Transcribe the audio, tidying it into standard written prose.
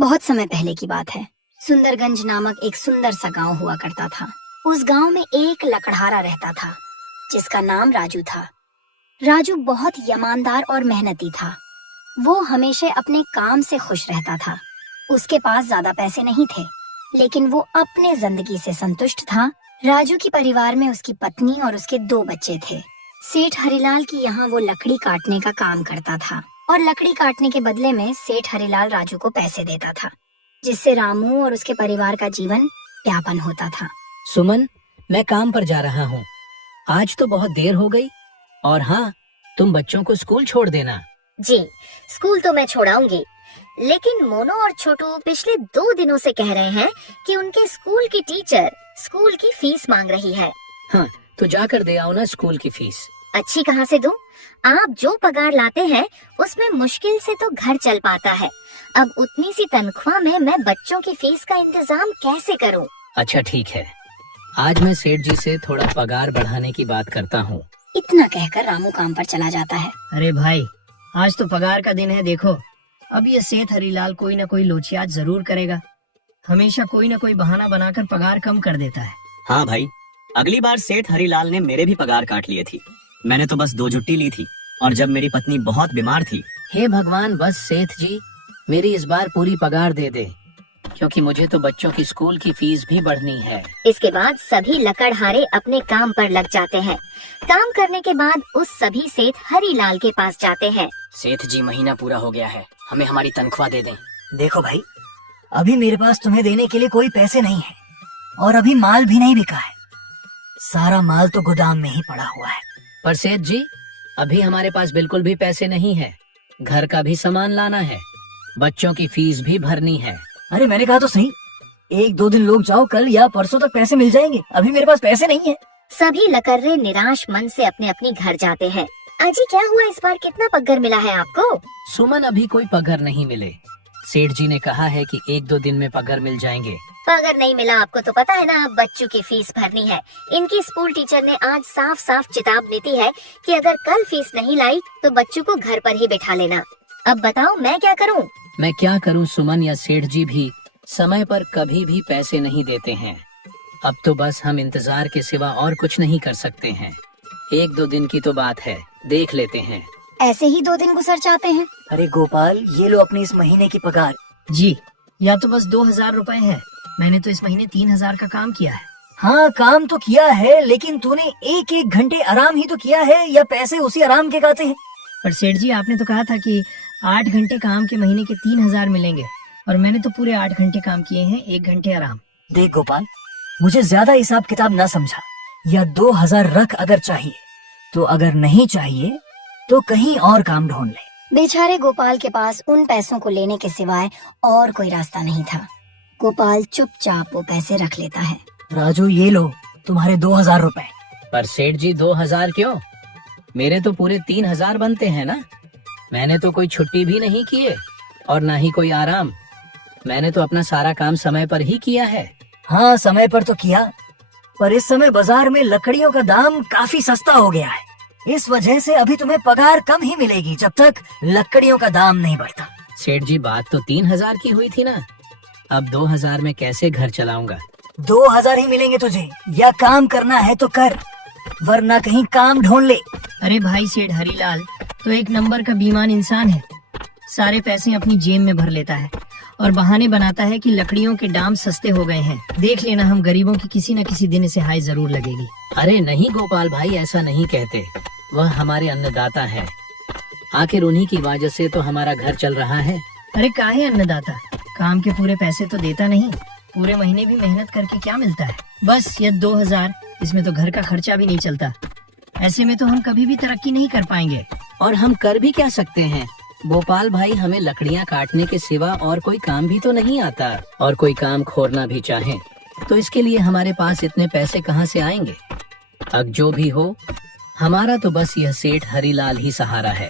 बहुत समय पहले की बात है। सुंदरगंज नामक एक सुंदर सा गांव हुआ करता था। उस गांव में एक लकड़हारा रहता था जिसका नाम राजू था। राजू बहुत ईमानदार और मेहनती था। वो हमेशा अपने काम से खुश रहता था। उसके पास ज्यादा पैसे नहीं थे, लेकिन वो अपने जिंदगी से संतुष्ट था। राजू की परिवार में उसकी पत्नी और उसके 2 बच्चे थे। सेठ हरिलाल की यहाँ वो लकड़ी काटने का काम करता था और लकड़ी काटने के बदले में सेठ हरिलाल राजू को पैसे देता था, जिससे रामू और उसके परिवार का जीवन यापन होता था। सुमन, मैं काम पर जा रहा हूँ। आज तो बहुत देर हो गई। और हाँ, तुम बच्चों को स्कूल छोड़ देना। जी, स्कूल तो मैं छोड़ाऊंगी, लेकिन मोनू और छोटू पिछले 2 दिनों से कह रहे हैं कि उनके स्कूल की टीचर स्कूल की फीस मांग रही है। हाँ, तो जाकर दे आओ ना स्कूल की फीस। अच्छी कहाँ से दूं? आप जो पगार लाते हैं उसमें मुश्किल से तो घर चल पाता है। अब उतनी सी तनख्वाह में मैं बच्चों की फीस का इंतजाम कैसे करूं? अच्छा ठीक है, आज मैं सेठ जी से थोड़ा पगार बढ़ाने की बात करता हूँ। इतना कहकर रामू काम पर चला जाता है। अरे भाई, आज तो पगार का दिन है। देखो, अब ये सेठ हरीलाल कोई ना कोई लोचियात जरूर करेगा। हमेशा कोई ना कोई बहाना बनाकर पगार कम कर देता है। हाँ भाई, अगली बार सेठ हरीलाल ने मेरे भी पगार काट लिए थी। मैंने तो बस 2 जुट्टी ली थी, और जब मेरी पत्नी बहुत बीमार थी। हे भगवान, बस सेठ जी मेरी इस बार पूरी पगार दे दे, क्योंकि मुझे तो बच्चों की स्कूल की फीस भी बढ़नी है। इसके बाद सभी लकड़हारे अपने काम पर लग जाते हैं। काम करने के बाद उस सभी सेठ हरीलाल के पास जाते हैं। सेठ जी, महीना पूरा हो गया है, हमें हमारी तनख्वाह दे दें। देखो भाई, अभी मेरे पास तुम्हें देने के लिए कोई पैसे नहीं है और अभी माल भी नहीं बिका है। सारा माल तो गोदाम में ही पड़ा हुआ है। पर सेठ जी, अभी हमारे पास बिल्कुल भी पैसे नहीं है। घर का भी सामान लाना है, बच्चों की फीस भी भरनी है। अरे मैंने कहा तो सही, 1-2 दिन लोग जाओ, कल या परसों तक पैसे मिल जाएंगे। अभी मेरे पास पैसे नहीं है। सभी लकर्रे निराश मन से अपने अपने घर जाते हैं। अजी, क्या हुआ इस बार? कितना पगार मिला है आपको? सुमन, अभी कोई पगार नहीं मिले। सेठ जी ने कहा है कि 1-2 दिन में पगार मिल जाएंगे। पगार नहीं मिला आपको तो पता है ना, अब बच्चों की फीस भरनी है। इनकी स्कूल टीचर ने आज साफ साफ चेतावनी दी है कि अगर कल फीस नहीं लाई तो बच्चों को घर पर ही बैठा लेना। अब बताओ मैं क्या करूं? मैं क्या करूं सुमन, या सेठ जी भी समय पर कभी भी पैसे नहीं देते हैं। अब तो बस हम इंतजार के सिवा और कुछ नहीं कर सकते हैं। 1-2 दिन की तो बात है, देख लेते हैं। ऐसे ही 2 दिन गुजर जाते हैं। अरे गोपाल, ये लो अपनी इस महीने की पगार। जी, या तो बस 2000 रुपए है। मैंने तो इस महीने 3000 का काम किया है। हाँ, काम तो किया है, लेकिन तूने 1-1 घंटे आराम ही तो किया है, या पैसे उसी आराम के खाते हैं? पर सेठ जी, आपने तो कहा था कि 8 घंटे काम के महीने के 3000 मिलेंगे, और मैंने तो पूरे 8 घंटे काम किए हैं, 1 घंटे आराम। देख गोपाल, मुझे ज्यादा हिसाब किताब ना समझा। या 2000 रख अगर चाहिए तो, अगर नहीं चाहिए तो कहीं और काम ढूंढ ले। बेचारे गोपाल के पास उन पैसों को लेने के सिवाय और कोई रास्ता नहीं था। गोपाल चुपचाप वो पैसे रख लेता है। राजू, ये लो तुम्हारे 2000 रुपए। पर सेठ जी, 2000 क्यों? मेरे तो पूरे 3000 बनते हैं ना। मैंने तो कोई छुट्टी भी नहीं की है और ना ही कोई आराम। मैंने तो अपना सारा काम समय पर ही किया है। हाँ, समय पर तो किया, पर इस समय बाजार में लकड़ियों का दाम काफी सस्ता हो गया है। इस वजह से अभी तुम्हें पगार कम ही मिलेगी जब तक लकड़ियों का दाम नहीं बढ़ता। सेठ जी, बात तो 3000 की हुई थी ना। अब 2000 में कैसे घर चलाऊंगा? 2000 ही मिलेंगे तुझे, या काम करना है तो कर, वरना कहीं काम ढूंढ ले। अरे भाई, सेठ हरीलाल तो एक नंबर का बेईमान इंसान है। सारे पैसे अपनी जेब में भर लेता है और बहाने बनाता है कि लकड़ियों के दाम सस्ते हो गए हैं। देख लेना, हम गरीबों की किसी न किसी दिन इसे हाय जरूर लगेगी। अरे नहीं गोपाल भाई, ऐसा नहीं कहते। वह हमारे अन्नदाता है, आखिर उन्हीं की वजह से तो हमारा घर चल रहा है। अरे काहे अन्नदाता, काम के पूरे पैसे तो देता नहीं। पूरे महीने भी मेहनत करके क्या मिलता है? बस ये 2000, इसमें तो घर का खर्चा भी नहीं चलता। ऐसे में तो हम कभी भी तरक्की नहीं कर पाएंगे। और हम कर भी क्या सकते हैं गोपाल भाई? हमें लकड़ियाँ काटने के सिवा और कोई काम भी तो नहीं आता, और कोई काम खोरना भी चाहे तो इसके लिए हमारे पास इतने पैसे कहाँ से आएंगे? अब जो भी हो, हमारा तो बस यह सेठ हरीलाल ही सहारा है।